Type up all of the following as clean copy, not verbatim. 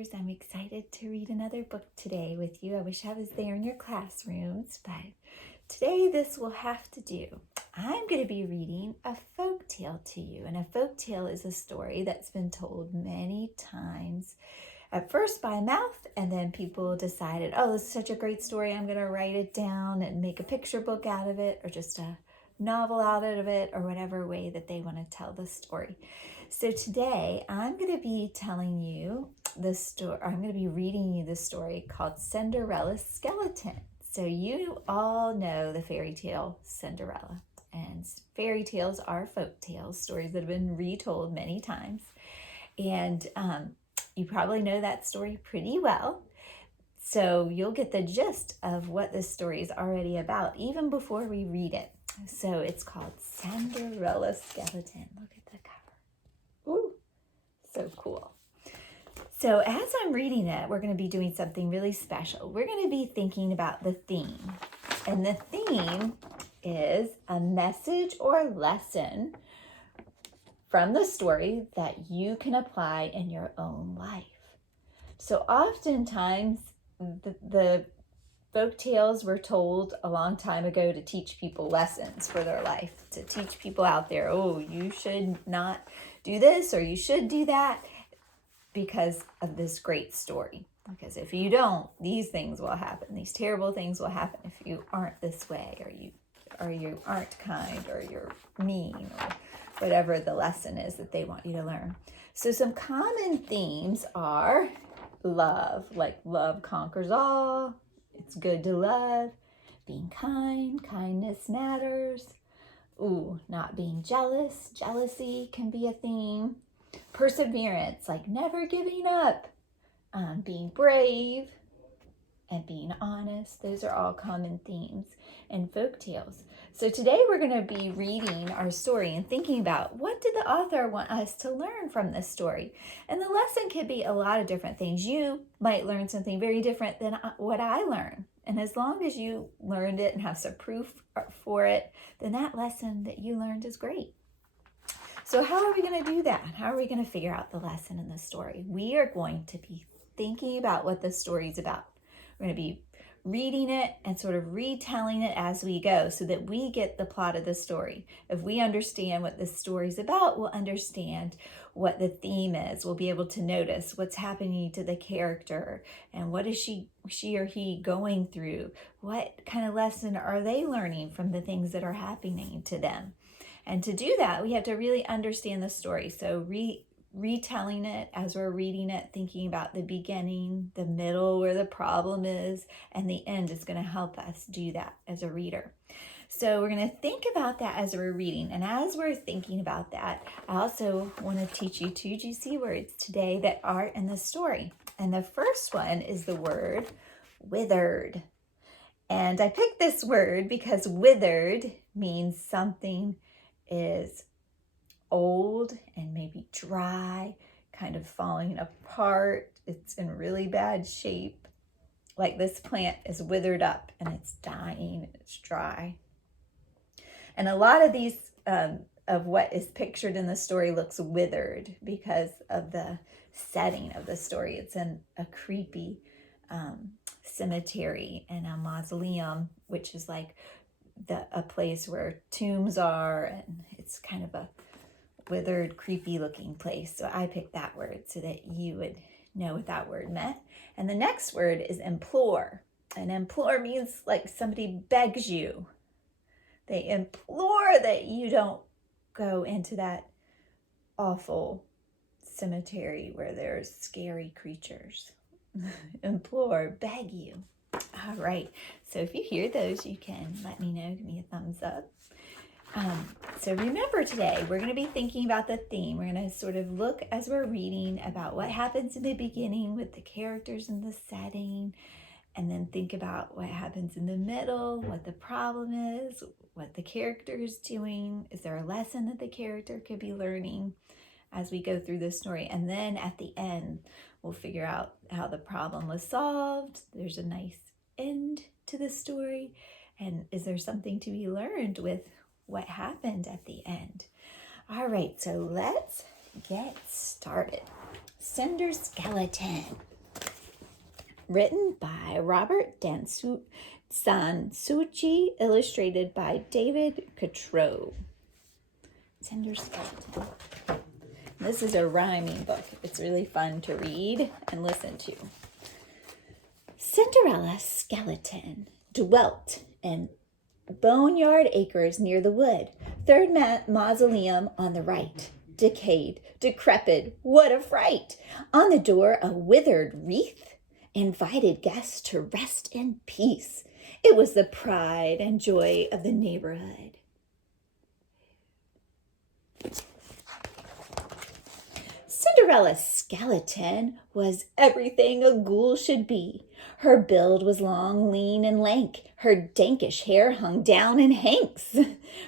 readers. I'm excited to read another book today with you. I wish I was there in your classrooms, but today this will have to do. I'm going to be reading a folk tale to you, and a folk tale is a story that's been told many times, at first by mouth, and then people decided, oh, this is such a great story, I'm going to write it down and make a picture book out of it, or just a novel out of it, or whatever way that they want to tell the story. So today I'm going to be telling you the story, I'm going to be reading you the story called Cinderella Skeleton. So you all know the fairy tale Cinderella, and fairy tales are folk tales, stories that have been retold many times. And you probably know that story pretty well. So you'll get the gist of what this story is already about, even before we read it. So it's called Cinderella Skeleton. Look at the cover. Ooh, so cool. So as I'm reading it, we're going to be doing something really special. We're going to be thinking about the theme. And the theme is a message or lesson from the story that you can apply in your own life. So oftentimes the folk tales were told a long time ago to teach people lessons for their life, to teach people out there, oh, you should not do this or you should do that because of this great story. Because if you don't, these things will happen. These terrible things will happen if you aren't this way, or you aren't kind, or you're mean, or whatever the lesson is that they want you to learn. So some common themes are love, like love conquers all. It's good to love. Being kind. Kindness matters. Ooh, not being jealous. Jealousy can be a theme. Perseverance, like never giving up. Being brave and being honest. Those are all common themes in folk tales. So today we're going to be reading our story and thinking about, what did the author want us to learn from this story? And the lesson could be a lot of different things. You might learn something very different than what I learned. And as long as you learned it and have some proof for it, then that lesson that you learned is great. So how are we going to do that? How are we going to figure out the lesson in the story? We are going to be thinking about what the story is about. We're going to be reading it and sort of retelling it as we go so that we get the plot of the story. If we understand what this story is about, we'll understand what the theme is. We'll be able to notice what's happening to the character and what is she or he going through. What kind of lesson are they learning from the things that are happening to them? And to do that, we have to really understand the story. So retelling it as we're reading it, thinking about the beginning, the middle, where the problem is, and the end is going to help us do that as a reader. So we're going to think about that as we're reading. And as we're thinking about that, I also want to teach you 2 GC words today that are in the story. And the first one is the word withered. And I picked this word because withered means something is old and maybe dry, kind of falling apart. It's in really bad shape. Like this plant is withered up and it's dying, it's dry. And a lot of these, of what is pictured in the story looks withered because of the setting of the story. It's in a creepy cemetery and a mausoleum, which is like a place where tombs are, and it's kind of a withered, creepy looking place. So I picked that word so that you would know what that word meant. And the next word is implore. And implore means like somebody begs you. They implore that you don't go into that awful cemetery where there's scary creatures. Implore, beg you. All right. So if you hear those, you can let me know. Give me a thumbs up. So remember today, we're going to be thinking about the theme. We're going to sort of look as we're reading about what happens in the beginning with the characters and the setting, and then think about what happens in the middle, what the problem is, what the character is doing. Is there a lesson that the character could be learning as we go through this story? And then at the end, we'll figure out how the problem was solved. There's a nice end to the story. And is there something to be learned with what happened at the end? All right, so let's get started. Cinder Skeleton. written by Robert Souci, illustrated by David Cotreau. Cinderella Skeleton. This is a rhyming book. It's really fun to read and listen to. Cinderella Skeleton dwelt in boneyard acres near the wood, third mausoleum on the right. Decayed, decrepit, what a fright! On the door a withered wreath invited guests to rest in peace. It was the pride and joy of the neighborhood. Cinderella Skeleton was everything a ghoul should be. Her build was long, lean, and lank. Her dankish hair hung down in hanks.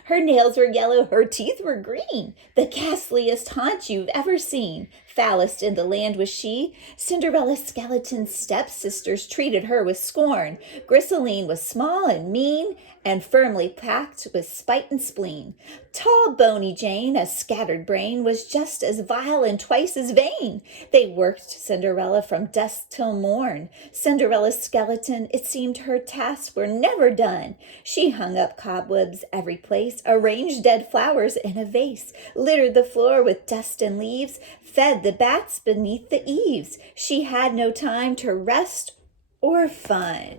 Her nails were yellow, her teeth were green. The ghastliest haunt you've ever seen. Foulest in the land was she. Cinderella Skeleton's stepsisters treated her with scorn. Grisseline was small and mean, and firmly packed with spite and spleen. Tall, bony Jane, a scattered brain, was just as vile and twice as vain. They worked Cinderella from dusk till morn. Cinderella Skeleton, it seemed her tasks were never done. She hung up cobwebs every place, arranged dead flowers in a vase, littered the floor with dust and leaves, fed the bats beneath the eaves. She had no time to rest or fun.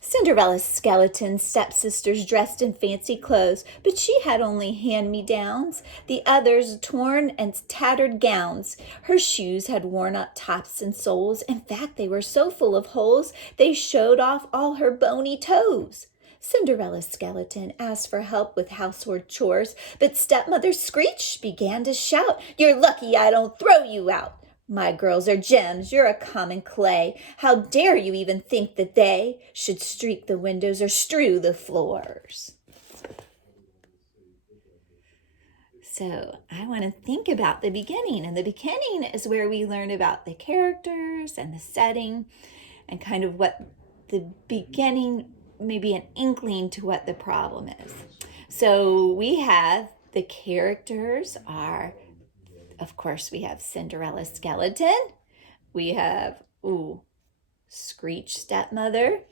Cinderella Skeleton's stepsisters dressed in fancy clothes, but she had only hand-me-downs, the others torn and tattered gowns. Her shoes had worn up tops and soles. In fact, they were so full of holes, they showed off all her bony toes. Cinderella Skeleton asked for help with household chores, but stepmother Screech began to shout, "You're lucky I don't throw you out. My girls are gems, you're a common clay. How dare you even think that they should streak the windows or strew the floors?" So I want to think about the beginning. And the beginning is where we learn about the characters and the setting and kind of what the beginning, maybe an inkling to what the problem is. So we have the characters are, of course, we have Cinderella Skeleton. We have, Screech stepmother.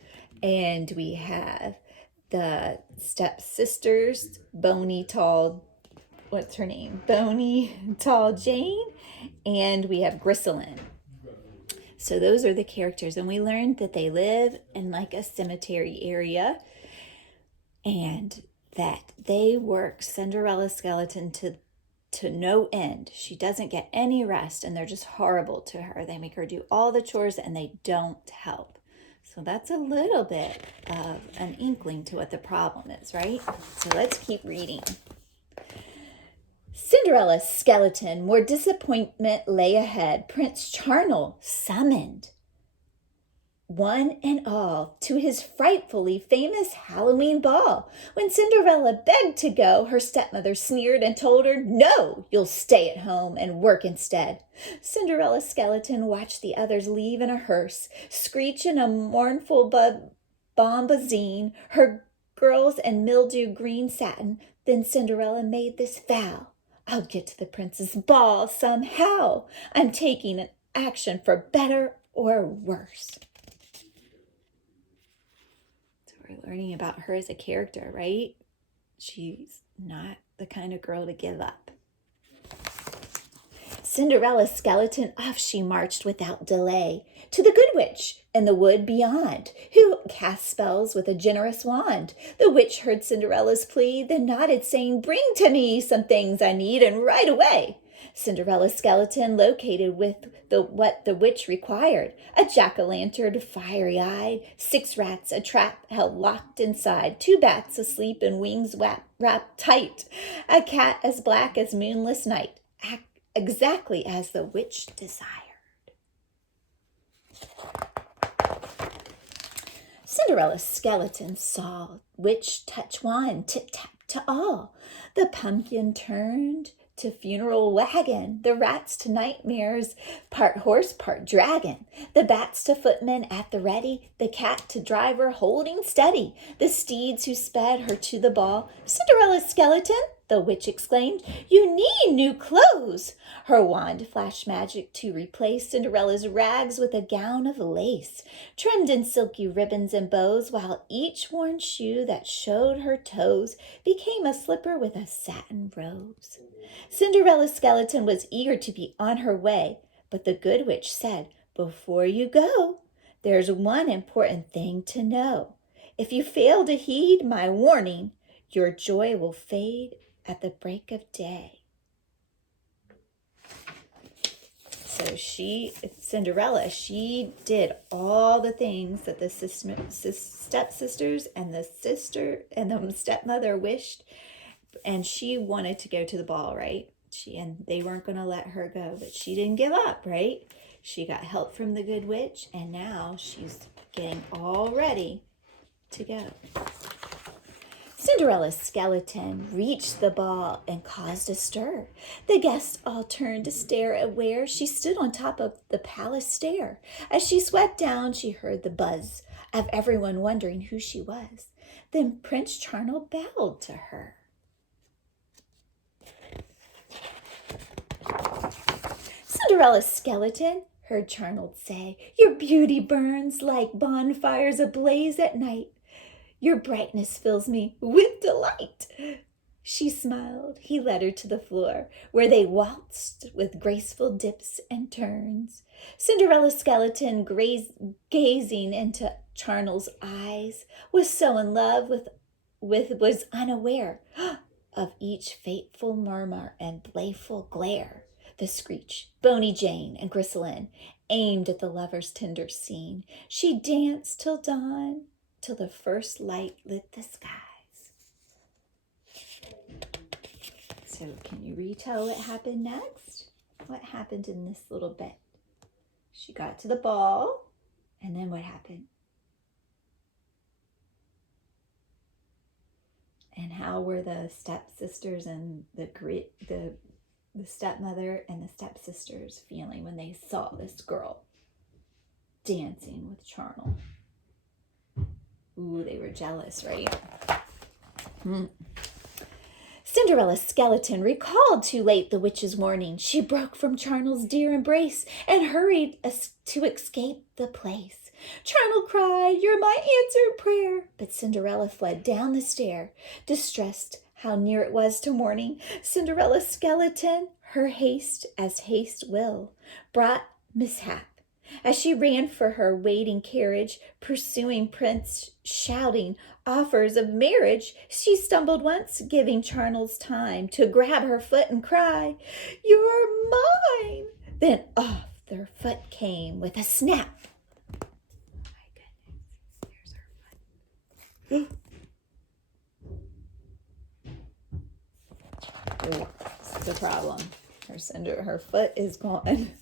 And we have the stepsisters, Bony Tall, what's her name? Bony Tall Jane. And we have Grisseline. So those are the characters. And we learned that they live in like a cemetery area. And that they work Cinderella Skeleton to no end. She doesn't get any rest, and they're just horrible to her. They make her do all the chores and they don't help. So that's a little bit of an inkling to what the problem is, right? So let's keep reading. Cinderella Skeleton, more disappointment lay ahead. Prince Charming summoned one and all to his frightfully famous Halloween ball. When Cinderella begged to go, her stepmother sneered and told her, "No, you'll stay at home and work instead." Cinderella Skeleton watched the others leave in a hearse, Screech in a mournful bombazine, her girls in mildew green satin. Then Cinderella made this vow: "I'll get to the prince's ball somehow. I'm taking an action for better or worse." We're learning about her as a character, right? She's not the kind of girl to give up. Cinderella Skeleton, off she marched without delay to the good witch in the wood beyond, who cast spells with a generous wand. The witch heard Cinderella's plea, then nodded, saying, "Bring to me some things I need, and right away." Cinderella Skeleton located with what the witch required: a jack-o'-lantern, fiery-eyed, 6 rats, a trap held locked inside, 2 bats asleep and wings wrapped tight, a cat as black as moonless night, exactly as the witch desired. Cinderella Skeleton saw witch touch wand, tip-tap to all. The pumpkin turned to funeral wagon, the rats to nightmares, part horse, part dragon, the bats to footmen at the ready, the cat to driver holding steady, the steeds who sped her to the ball. Cinderella Skeleton, the witch exclaimed. "You need new clothes." Her wand flashed magic to replace Cinderella's rags with a gown of lace, trimmed in silky ribbons and bows, while each worn shoe that showed her toes became a slipper with a satin rose. Cinderella Skeleton was eager to be on her way, but the good witch said, "Before you go, there's one important thing to know. If you fail to heed my warning, your joy will fade at the break of day." So Cinderella, she did all the things that the stepsisters and the stepmother wished, and she wanted to go to the ball, right? And they weren't going to let her go, but she didn't give up, right? She got help from the good witch, and now she's getting all ready to go. Cinderella Skeleton reached the ball and caused a stir. The guests all turned to stare at where she stood on top of the palace stair. As she swept down, she heard the buzz of everyone wondering who she was. Then Prince Charming bowed to her. "Cinderella Skeleton," heard Charming say, "your beauty burns like bonfires ablaze at night. Your brightness fills me with delight." She smiled. He led her to the floor, where they waltzed with graceful dips and turns. Cinderella Skeleton, gazing into Charnel's eyes, was so in love was unaware of each fateful murmur and playful glare. The screech, Bony Jane, and Grisselin aimed at the lovers' tender scene. She danced till dawn, till the first light lit the skies. So can you retell what happened next? What happened in this little bit? She got to the ball, and then what happened? And how were the stepsisters and the stepmother and the stepsisters feeling when they saw this girl dancing with Charming? Ooh, they were jealous, right? Cinderella Skeleton recalled too late the witch's warning. She broke from Charming's dear embrace and hurried to escape the place. Charming cried, "You're my answered prayer." But Cinderella fled down the stair, distressed how near it was to morning. Cinderella Skeleton, her haste, as haste will, brought mishap. As she ran for her waiting carriage, pursuing Prince, shouting offers of marriage, she stumbled once, giving Charming's time to grab her foot and cry, "You're mine!" Then off their foot came with a snap. Oh my goodness, there's her foot. Oh, this is the problem. Her foot is gone.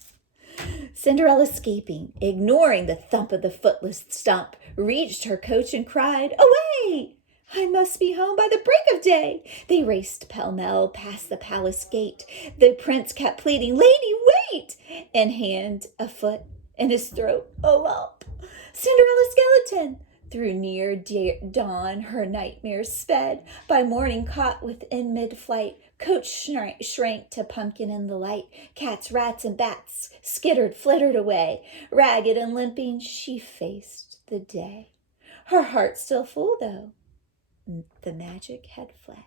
Cinderella, escaping, ignoring the thump of the footless stump, reached her coach and cried, "Away! I must be home by the break of day." They raced pell-mell past the palace gate. The prince kept pleading, "Lady, wait!" In hand, a foot, in his throat, a lump. Cinderella Skeleton! Through near dawn her nightmares sped. By morning caught within mid-flight, coach shrank to pumpkin in the light. Cats, rats, and bats flittered away. Ragged and limping, she faced the day. Her heart still full, though the magic had fled.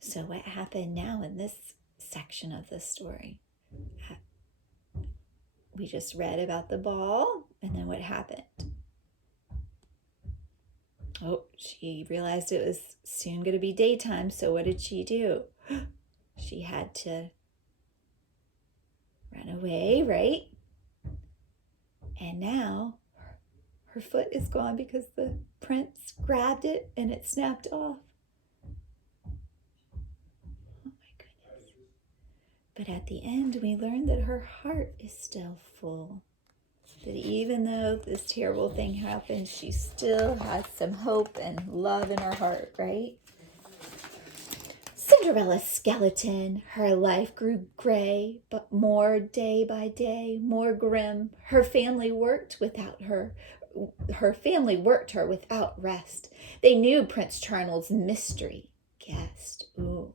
So what happened now in this section of the story? We just read about the ball, and then what happened? Oh, she realized it was soon going to be daytime, so what did she do? She had to run away, right? And now her foot is gone because the prince grabbed it and it snapped off. Oh my goodness. But at the end, we learned that her heart is still full. That even though this terrible thing happened, she still has some hope and love in her heart, right? Cinderella Skeleton, her life grew gray, but more day by day, more grim. Her family worked her without rest. They knew Prince Charming's mystery guessed. Ooh.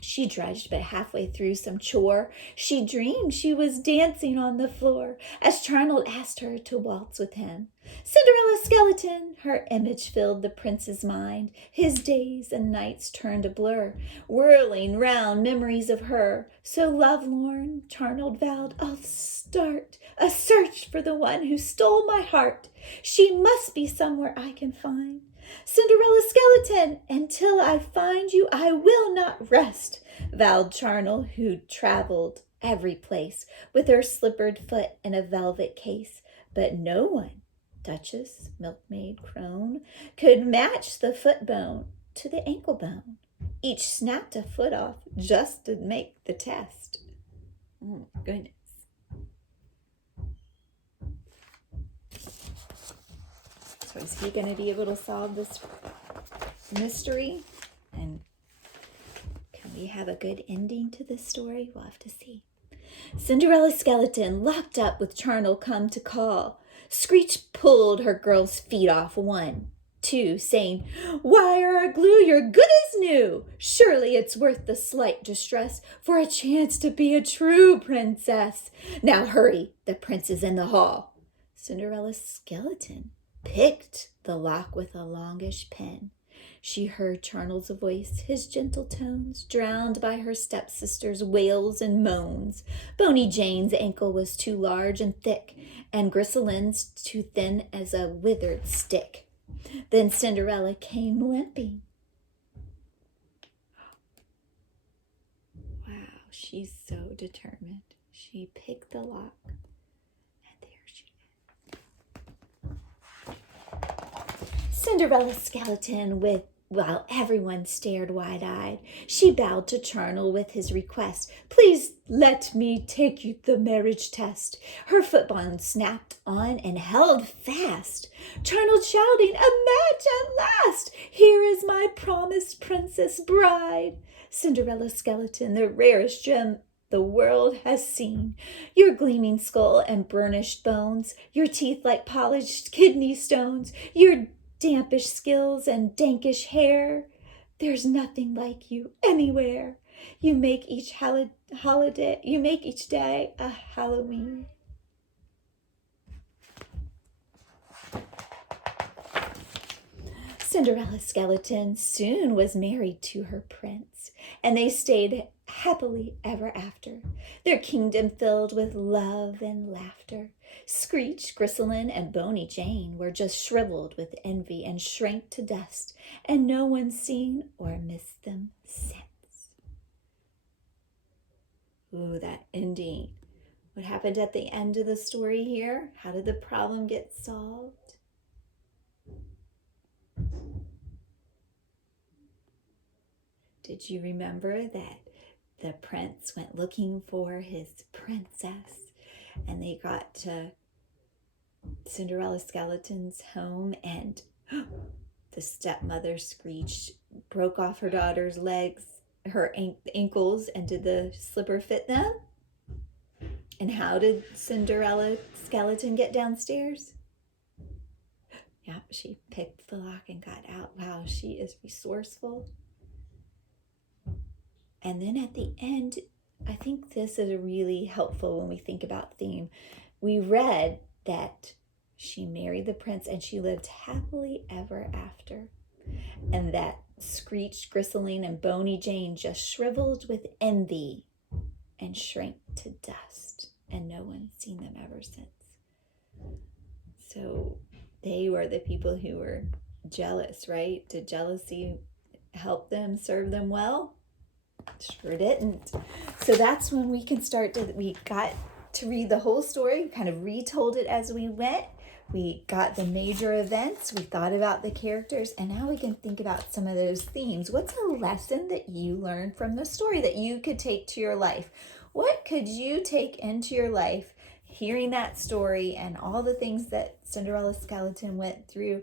She drudged, but halfway through some chore, she dreamed she was dancing on the floor as Charnold asked her to waltz with him. Cinderella Skeleton, her image filled the prince's mind. His days and nights turned a blur, whirling round memories of her. So lovelorn, Charnold vowed, I'll start a search for the one who stole my heart. She must be somewhere I can find. Cinderella Skeleton, until I find you, I will not rest, vowed Charnold, who traveled every place with her slippered foot in a velvet case. But no one, duchess, milkmaid, crone, could match the foot bone to the ankle bone. Each snapped a foot off just to make the test. Oh, goodness. So is he going to be able to solve this mystery? And can we have a good ending to this story? We'll have to see. Cinderella Skeleton, locked up with Charnold, come to call. Screech pulled her girl's feet off 1, 2, saying, Wire or glue, you're good as new. Surely it's worth the slight distress for a chance to be a true princess. Now hurry, the prince is in the hall. Cinderella Skeleton picked the lock with a longish pen. She heard Charnold's voice, his gentle tones, drowned by her stepsister's wails and moans. Bony Jane's ankle was too large and thick, and Grisseline's too thin as a withered stick. Then Cinderella came limping. Wow, she's so determined. She picked the lock. Cinderella Skeleton, while everyone stared wide-eyed, she bowed to Charnold with his request. Please let me take you the marriage test. Her footbone snapped on and held fast. Charnold shouting, a match at last! Here is my promised princess bride. Cinderella Skeleton, the rarest gem the world has seen. Your gleaming skull and burnished bones, your teeth like polished kidney stones, your dampish skills and dankish hair. There's nothing like you anywhere. You make each day a Halloween. Cinderella Skeleton soon was married to her prince, and they stayed happily ever after, their kingdom filled with love and laughter. Screech, Grisseline, and Bony Jane were just shriveled with envy and shrank to dust, and no one's seen or missed them since. Ooh, that ending. What happened at the end of the story here? How did the problem get solved? Did you remember that the prince went looking for his princess, and they got to Cinderella Skeleton's home, and the stepmother Screech broke off her daughter's legs, her ankles, and did the slipper fit them? And how did Cinderella Skeleton get downstairs? Yeah, she picked the lock and got out. Wow, she is resourceful. And then at the end, I think this is really helpful when we think about theme. We read that she married the prince and she lived happily ever after. And that Screech, Grisseline, and Bony Jane just shriveled with envy and shrank to dust. And no one's seen them ever since. So they were the people who were jealous, right? Did jealousy help them, serve them well? Sure didn't. So that's when we can we got to read the whole story, kind of retold it as we went. We got the major events, we thought about the characters, and now we can think about some of those themes. What's a lesson that you learned from the story that you could take to your life? What could you take into your life hearing that story and all the things that Cinderella Skeleton went through?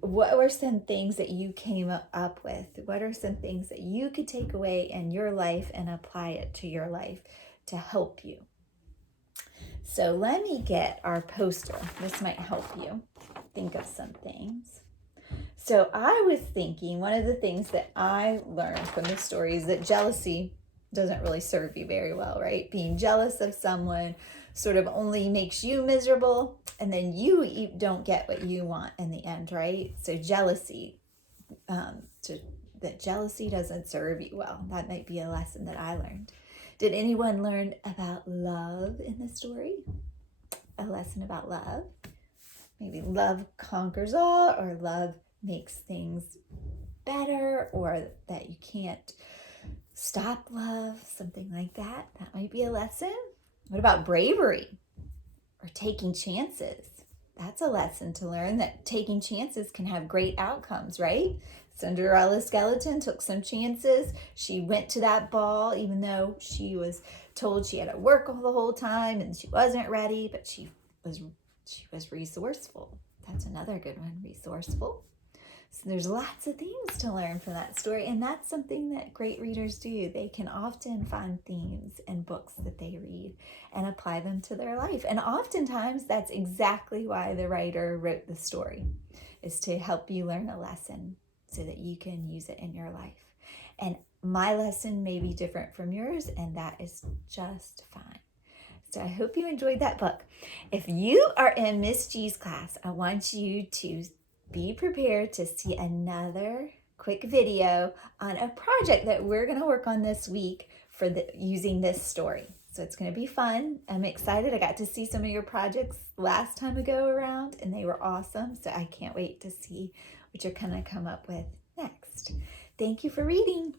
What were some things that you came up with? What are some things that you could take away in your life and apply it to your life to help you? So let me get our poster. This might help you think of some things. So I was thinking one of the things that I learned from this story is that jealousy doesn't really serve you very well, right? Being jealous of someone sort of only makes you miserable, and then you don't get what you want in the end, right? So jealousy, that jealousy doesn't serve you well. That might be a lesson that I learned. Did anyone learn about love in the story? A lesson about love? Maybe love conquers all, or love makes things better, or that you can't stop love, something like that. That might be a lesson. What about bravery or taking chances? That's a lesson to learn, that taking chances can have great outcomes, right? Cinderella Skeleton took some chances. She went to that ball even though she was told she had to work all the whole time and she wasn't ready, but she was resourceful. That's another good one, resourceful. So there's lots of things to learn from that story, and that's something that great readers do. They can often find themes in books that they read and apply them to their life. And oftentimes that's exactly why the writer wrote the story, is to help you learn a lesson so that you can use it in your life. And my lesson may be different from yours, and that is just fine. So I hope you enjoyed that book. If you are in Miss G's class, I want you to be prepared to see another quick video on a project that we're going to work on this week for using this story. So it's going to be fun. I'm excited. I got to see some of your projects last time I go around, and they were awesome. So I can't wait to see what you're going to come up with next. Thank you for reading.